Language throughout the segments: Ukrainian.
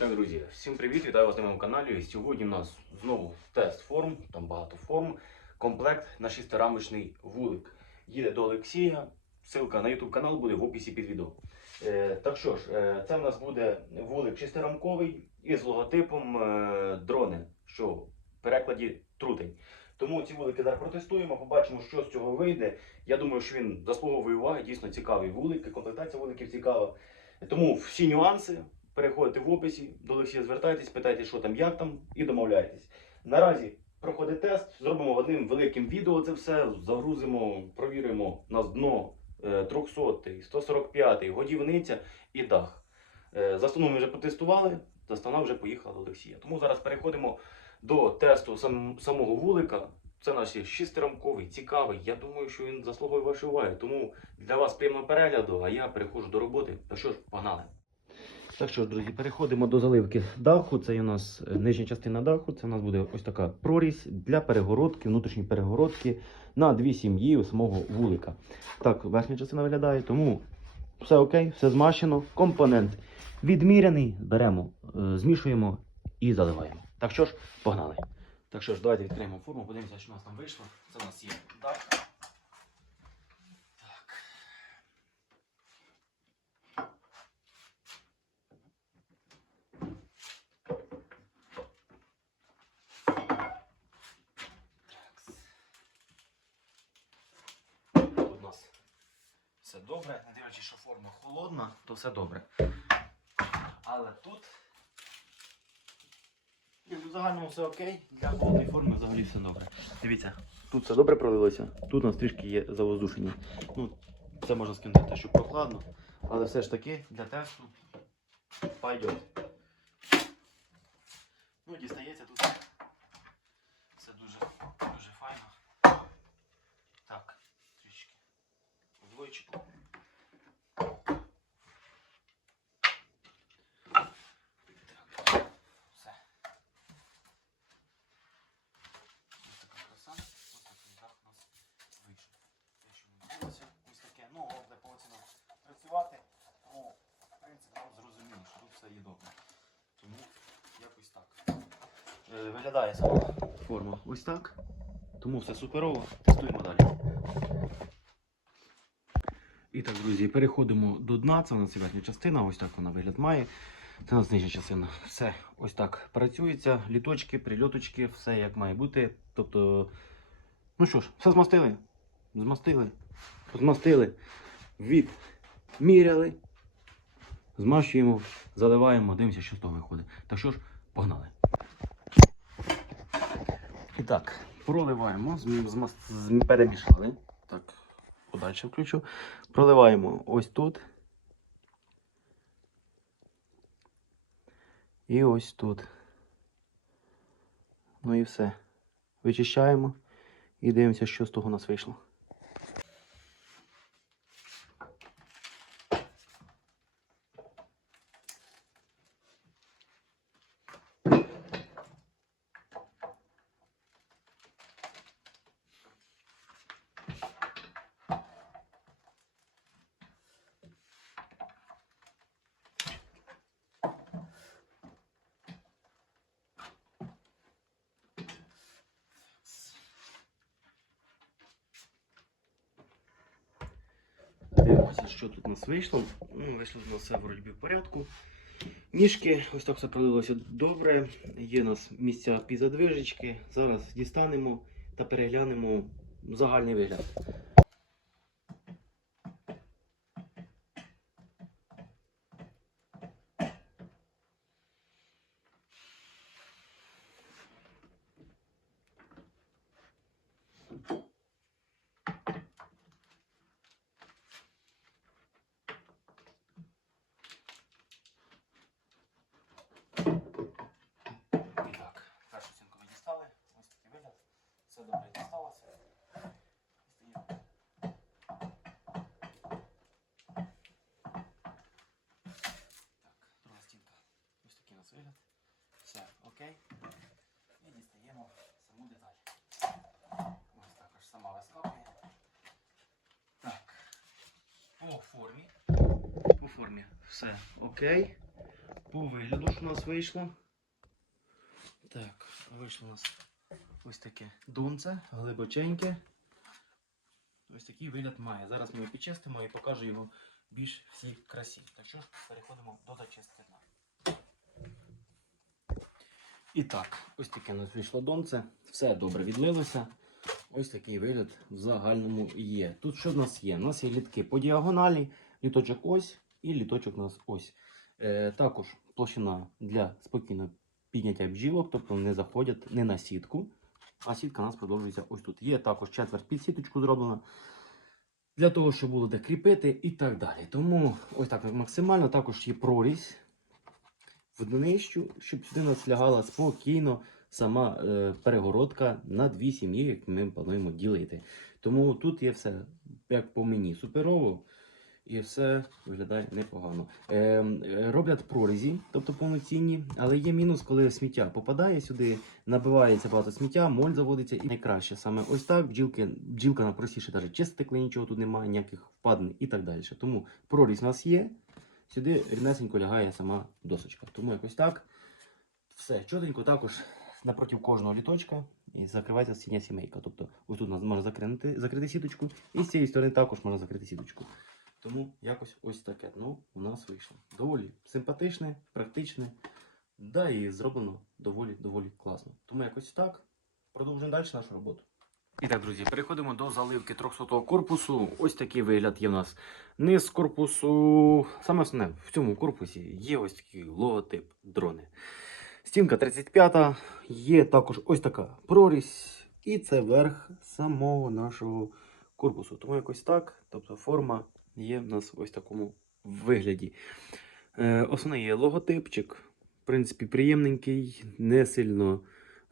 так, друзі, всім привіт, вітаю вас на моєму каналі. Сьогодні у нас знову тест форм, там багато форм. Комплект на шестирамочний вулик. Їде до Олексія. Ссылка на YouTube канал буде в описі під відео. Е, так що ж, е, це в нас буде вулик шестирамковий із логотипом е, дрони, що в перекладі трутень. Тому ці вулики зараз протестуємо, побачимо, що з цього вийде. Я думаю, що він заслуговує уваги, дійсно цікавий вулик, комплектація вуликів цікава. Тому всі нюанси переходите в описі, до Олексія звертайтесь, питайте, що там, як там, і домовляйтесь. Наразі проходить тест, зробимо одним великим відео це все, загрузимо, провіримо на дно е, 300, 145, годівниця і дах. Е, Заставну ми вже потестували, застана вже поїхала до Олексія. Тому зараз переходимо до тесту сам, самого вулика. Це наш шестирамковий, цікавий. Я думаю, що він заслуговує вашої уваги. Тому для вас приємного перегляду, а я переходжу до роботи. Так що ж, погнали. Так що ж, друзі, переходимо до заливки даху. Це у нас е, нижня частина даху. Це у нас буде ось така прорізь для перегородки, внутрішньої перегородки на дві сім'ї самого вулика. Так, верхня частина виглядає, тому все окей, все змащено. Компонент відміряний. Беремо, е, змішуємо і заливаємо. Так що ж, погнали. Так що ж, давайте відкриємо форму, подивимося, що у нас там вийшло. Це у нас є дах. Так. Тут у нас все добре, не дивлячись, що форма холодна, то все добре. Але тут в загальному все окей, для холодної форми взагалі все добре. Дивіться, тут все добре пролилося, тут у нас трішки є завоздушення. Ну, це можна скинути що прохладно, але все ж таки для тесту пойдет. Ну, дістається тут. Все дуже, дуже файно. Так, трішки двойчику. Так, все. Ось така краса, ось такий дах у нас вийшов. Те, що ми дивилися, ось таке. Ну, от де повинно працювати. Ну, в принципі, нам зрозуміло, що тут все є добре. Тому якось так. Е, Виглядає сама форма ось так. Тому все суперово. Тестуємо далі. І так, друзі, переходимо до дна. Це у нас верхня частина, ось так вона вигляд має. Це у нас нижня частина. Все ось так працюється. Літочки, прильоточки, все як має бути. Тобто, ну що ж, все змастили. Змастили. Змастили. Відміряли. Змащуємо, заливаємо, дивимося, що з того виходить. Так що ж, погнали. І так, проливаємо, перемішали. Так, подальше включу. Проливаємо ось тут. І ось тут. Ну і все. Вичищаємо і дивимося, що з того у нас вийшло. Дивимося, що тут у нас вийшло. Ну, вийшло у нас все вроді в порядку. Ніжки, ось так все пролилося добре. Є у нас місця пізадвижечки. Зараз дістанемо та переглянемо загальний вигляд. І так, першу стінку ми дістали. Ось такий вигляд. Все добре дісталося. Дістаємо. Так, друга стінка. Ось такий у нас вигляд. Все, окей. І дістаємо саму деталь. Ось також сама вискакує. Так. По формі. По формі все окей. по вигляду, що у нас вийшло. Так, вийшло у нас ось таке донце, глибоченьке. Ось такий вигляд має. Зараз ми його підчистимо і покажу його більш всій красі. Так що переходимо до зачистки дна. І так, ось таке у нас вийшло донце. Все добре відмилося. Ось такий вигляд в загальному є. Тут що в нас є? У нас є літки по діагоналі, літочок ось і літочок у нас ось. Е, також площина для спокійного підняття бджілок, тобто не заходять не на сітку, а сітка у нас продовжується ось тут. Є також четверть під сіточку зроблена. Для того, щоб було де кріпити і так далі. Тому ось так максимально також є прорізь в днищу, щоб сюди нас лягала спокійно сама е, перегородка на дві сім'ї, як ми плануємо ділити. Тому тут є все, як по мені, суперово. І все виглядає непогано. Е, роблять прорізі, тобто повноцінні, але є мінус, коли сміття попадає сюди, набивається багато сміття, моль заводиться і найкраще саме ось так. Бджілки, бджілка найпростіше навіть чистити, нічого тут немає, ніяких впадин і так далі. Тому прорізь у нас є. Сюди рівнесенько лягає сама досочка. Тому якось так. Все, чотенько також напроти кожного літочка і закривається сіня сімейка. Тобто ось тут у нас можна закрити, закрити сіточку, і з цієї сторони також можна закрити сіточку. Тому якось ось таке. Ну, у нас вийшло. Доволі симпатичне, практичне. Да, і зроблено доволі доволі класно. Тому якось так. Продовжуємо далі нашу роботу. І так, друзі, переходимо до заливки 300-го корпусу. Ось такий вигляд є в нас. Низ корпусу. Саме основне, в цьому корпусі є ось такий логотип дрони. Стінка 35 є також ось така прорізь, і це верх самого нашого корпусу. Тому якось так. Тобто форма є в нас ось такому вигляді. Е, основний є логотипчик. В принципі, приємненький, не сильно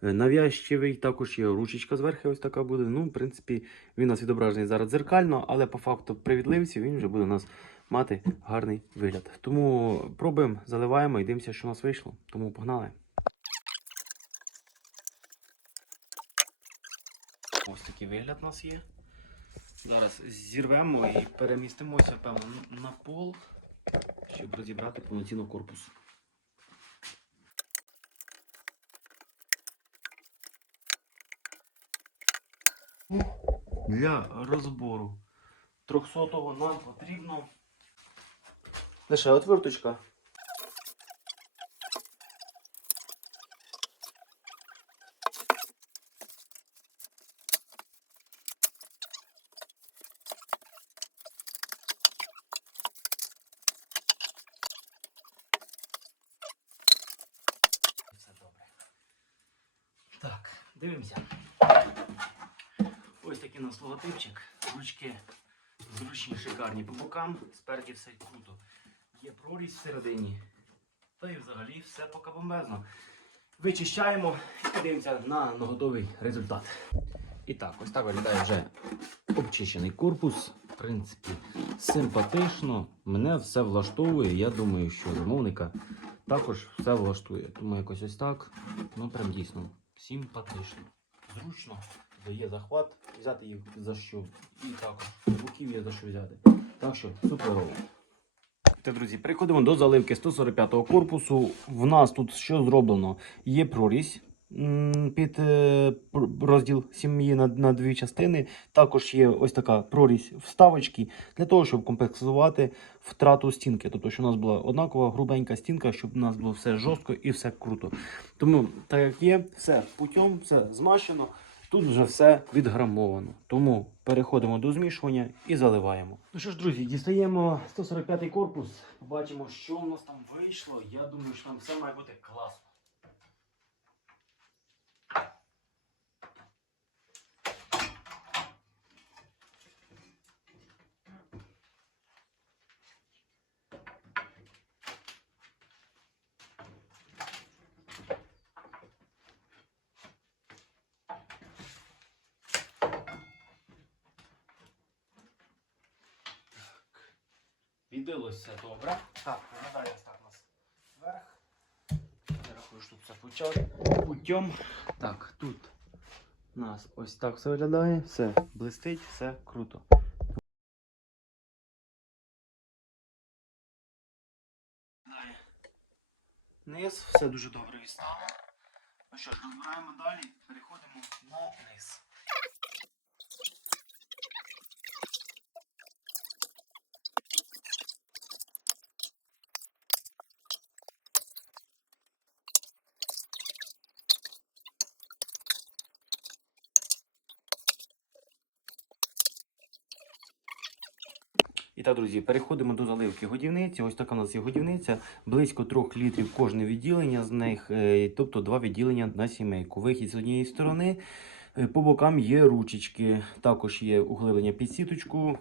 навязчивий. Також є ручечка зверху, ось така буде. Ну, в принципі, він у нас відображений зараз дзеркально, але по факту при відливці він вже буде у нас мати гарний вигляд. Тому пробуємо, заливаємо і дивимося, що у нас вийшло. Тому погнали. Ось такий вигляд у нас є. Зараз зірвемо і перемістимося, певно, на пол, щоб розібрати повноцінно корпус. Для розбору 300-го нам потрібно лише отверточка. Все добре. Так, дивимося. Ось такий у нас логотипчик. Ручки зручні, шикарні по бокам. Спереді все круто. Є прорізь всередині. Та й взагалі все поки бомбезно. Вичищаємо і подивимося на готовий результат. І так, ось так виглядає вже обчищений корпус. В принципі, симпатично. Мене все влаштовує. Я думаю, що замовника також все влаштує. Тому якось ось так. Ну прям дійсно симпатично. Зручно, бо є захват, взяти їх за що. І також боків є за що взяти. Так що суперово. Так, друзі, переходимо до заливки 145-го корпусу. В нас тут що зроблено? Є прорізь під е, розділ сім'ї на, на дві частини. Також є ось така прорізь вставочки для того, щоб компенсувати втрату стінки. Тобто, щоб у нас була однакова грубенька стінка, щоб у нас було все жорстко і все круто. Тому, так як є, все путем, все змащено. Тут вже все відграмовано. Тому переходимо до змішування і заливаємо. Ну що ж, друзі, дістаємо 145 корпус. Побачимо, що у нас там вийшло. Я думаю, що там все має бути класно. Відбилось добре. Так, виглядає ось так у нас вверх. Я рахую, що тут все путем. путем. Так, тут у нас ось так все виглядає. Все блистить, все круто. низ, все дуже добре відстало. Ну що ж, розбираємо далі, переходимо на низ. І так, друзі, переходимо до заливки годівниці. Ось така у нас є годівниця, близько 3 літрів кожне відділення з них, е, тобто два відділення на сімейку. Вихід з однієї сторони. Е, По бокам є ручечки, також є углублення під сіточку.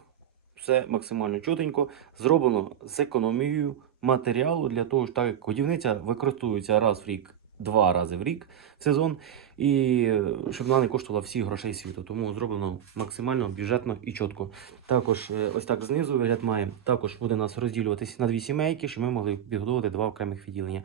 Все максимально чотенько. Зроблено з економією матеріалу для того, що так як годівниця використовується раз в рік, два рази в рік в сезон, і щоб вона не коштувала всіх грошей світу. Тому зроблено максимально бюджетно і чітко. Також е, ось так знизу вигляд має. Також буде нас розділюватись на дві сімейки, щоб ми могли підготувати два окремих відділення.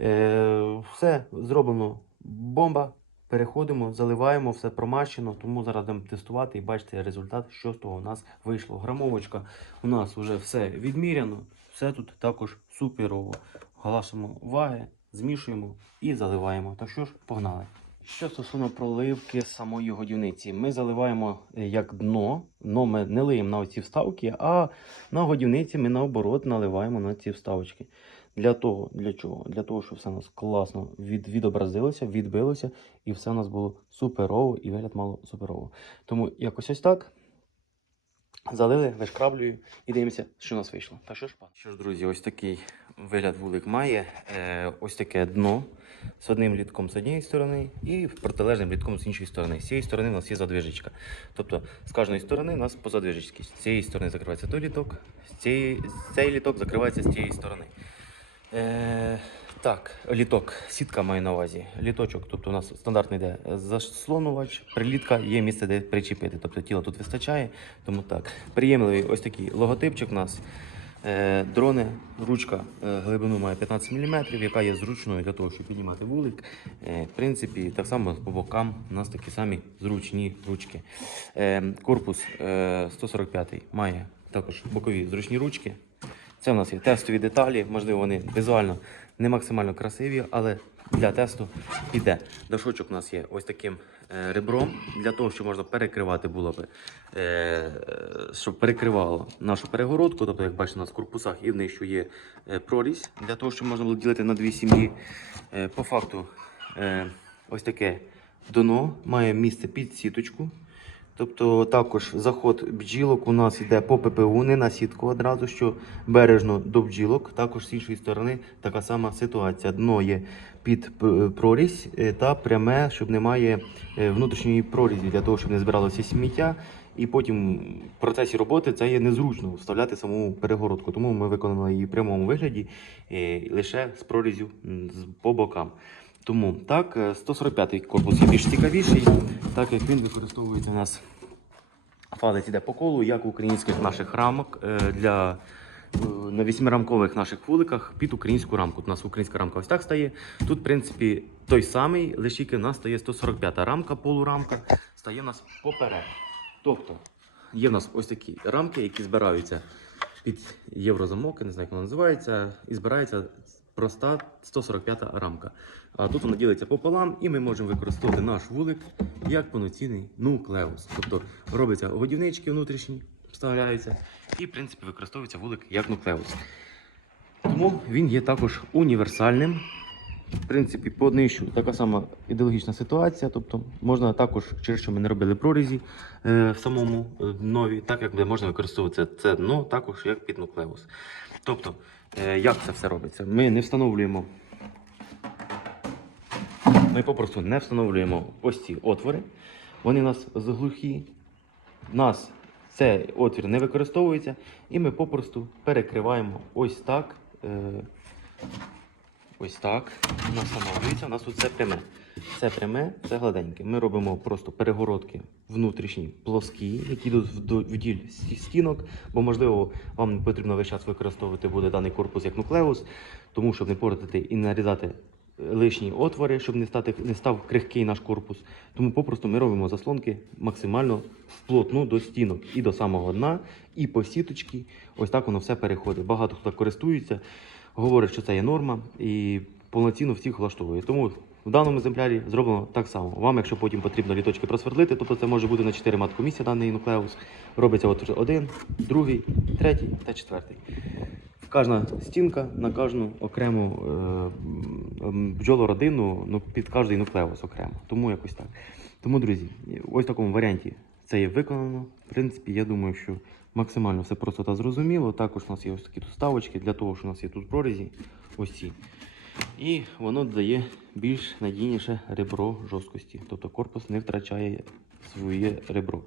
Е, все зроблено бомба. Переходимо, заливаємо, все промащено, тому зараз будемо тестувати і бачите результат, що з того у нас вийшло. Грамовочка у нас вже все відміряно, все тут також суперово. Галасимо ваги, змішуємо і заливаємо. Так що ж, погнали. Що стосовно проливки самої годівниці, ми заливаємо е, як дно. Дно ми не лиємо на оці вставки, а на годівниці ми наоборот наливаємо на ці вставочки. Для того, для чого? Для того, щоб все у нас класно від, відобразилося, відбилося, і все у нас було суперово, і вигляд мало суперово. Тому якось ось так. Залили, вишкраблюю і дивимося, що у нас вийшло. Та що ж, пан? Що ж, друзі, ось такий вигляд вулик має. Е, ось таке дно з одним літком з однієї сторони і протилежним літком з іншої сторони. З цієї сторони у нас є задвижечка. Тобто з кожної сторони у нас по задвижечці. З цієї сторони закривається той літок, з, цієї, цей літок закривається з цієї сторони. Е, так, літок, сітка маю на увазі. Літочок, тобто у нас стандартний йде заслонувач, прилітка, є місце, де причепити. Тобто тіла тут вистачає. Тому так. Приємливий ось такий логотипчик у нас. Е, дрони, ручка е, глибину має 15 мм, яка є зручною для того, щоб піднімати вулик. Е, в принципі, так само по бокам у нас такі самі зручні ручки. Корпус е, 145 має також бокові зручні ручки. Це у нас є тестові деталі, можливо, вони візуально не максимально красиві, але для тесту піде. Дашочок у нас є ось таким е, ребром, для того, щоб можна перекривати було би, е, щоб перекривало нашу перегородку. Тобто, як бачите, у нас в корпусах і внизу є е, прорізь, для того, щоб можна було ділити на дві сім'ї. По факту, ось таке доно має місце під сіточку. Тобто також заход бджілок у нас йде по ППУ, не на сітку одразу, що бережно до бджілок. Також з іншої сторони така сама ситуація. Дно є під прорізь е, та пряме, щоб немає е, внутрішньої прорізі, для того, щоб не збиралося сміття. І потім в процесі роботи це є незручно вставляти саму перегородку. Тому ми виконали її в прямому вигляді е, лише з прорізю з- по бокам. Тому так, е, 145-й корпус є більш цікавіший, так як він використовується у нас фазець іде по колу, як у українських наших рамок е, для е, на вісьмирамкових наших вуликах під українську рамку. У нас українська рамка ось так стає. Тут, в принципі, той самий, лише тільки в нас стає 145 рамка, полурамка, стає у нас поперед. Тобто є в нас ось такі рамки, які збираються під єврозамок, не знаю, як вона називається, і збирається проста 145 рамка. А тут вона ділиться пополам, і ми можемо використовувати наш вулик як повноцінний нуклеус. Тобто робляться годівнички внутрішні, вставляються, і в принципі використовується вулик як нуклеус. Тому він є також універсальним. В принципі, по днищу така сама ідеологічна ситуація. Тобто можна також, через що ми не робили прорізі е, в самому е, нові, так як можна використовувати це дно також як під нуклеус. Тобто, е, як це все робиться? Ми не встановлюємо. Ми попросту не встановлюємо ось ці отвори. Вони у нас заглухі. У нас цей отвір не використовується, і ми попросту перекриваємо ось так. Е, ось так. Нас встановлюється. У нас тут все пряме. Це пряме, це гладеньке. Ми робимо просто перегородки внутрішні, плоскі, які йдуть вділь стінок, бо, можливо, вам потрібно весь час використовувати буде даний корпус як нуклеус, тому щоб не портити і нарізати лишні отвори, щоб не, стати, не став крихкий наш корпус. Тому попросту ми робимо заслонки максимально вплотну до стінок і до самого дна, і по сіточці. Ось так воно все переходить. Багато хто користується, говорить, що це є норма. І повноцінно всіх влаштовує. Тому в даному екземплярі зроблено так само. Вам, якщо потім потрібно літочки просвердлити, тобто це може бути на 4 маткомісця даний нуклеус. Робиться от один, другий, третій та четвертий. Кожна стінка на кожну окрему е, бджолородину, ну, під кожний нуклеус окремо. Тому якось так. Тому, друзі, ось в такому варіанті це є виконано. В принципі, я думаю, що максимально все просто та зрозуміло. Також у нас є ось такі тут ставочки для того, що у нас є тут прорізі. Ось ці. І воно дає більш надійніше ребро жорсткості. Тобто корпус не втрачає своє ребро.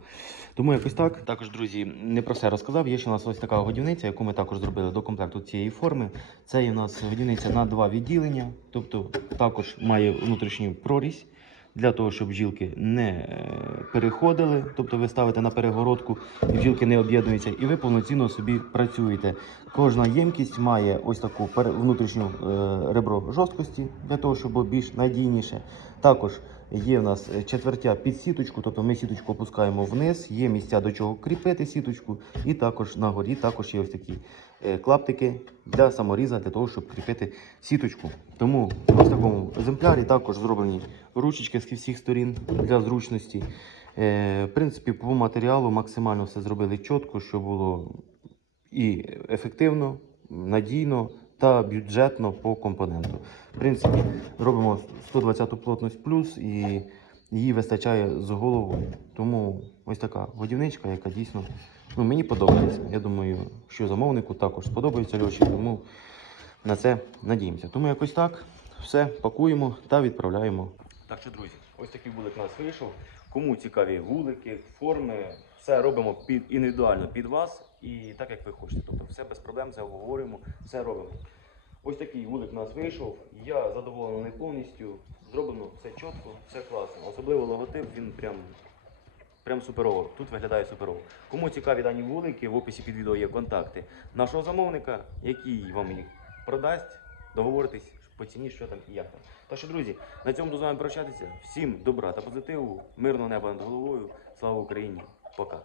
Тому якось так. Також, друзі, не про все розказав. Є ще у нас ось така годівниця, яку ми також зробили до комплекту цієї форми. Це у нас годівниця на два відділення, тобто також має внутрішню прорізь. Для того, щоб бджілки не е, переходили, тобто ви ставите на перегородку, і бджілки не об'єднуються, і ви повноцінно собі працюєте. Кожна ємкість має ось таку внутрішню е, ребро жорсткості для того, щоб було більш надійніше. Також є в нас четвертя під сіточку, тобто ми сіточку опускаємо вниз, є місця до чого кріпити сіточку, і також на горі також є ось такі клаптики для саморіза, для того, щоб кріпити сіточку. Тому в такому екземплярі також зроблені ручечки з всіх сторін для зручності. Е, В принципі, по матеріалу максимально все зробили чітко, щоб було і ефективно, надійно та бюджетно по компоненту. В принципі, робимо 120 плотність плюс і її вистачає з головою. Тому ось така годівничка, яка дійсно ну, мені подобається. Я думаю, що замовнику також сподобається льоші, тому на це надіємося. Тому якось так все пакуємо та відправляємо. Так що, друзі, ось такий вулик у нас вийшов. Кому цікаві вулики, форми, все робимо під індивідуально під вас і так як ви хочете. Тобто все без проблем, все обговорюємо, все робимо. Ось такий вулик у нас вийшов. Я задоволений повністю. Зроблено все чітко, все класно. Особливо логотип, він прям, прям суперово. Тут виглядає суперово. Кому цікаві дані вулики, в описі під відео є контакти нашого замовника, який вам їх продасть. Договоритись по ціні, що там і як там. Так що, друзі, на цьому з вами прощатися. Всім добра та позитиву, мирного неба над головою. Слава Україні! Пока!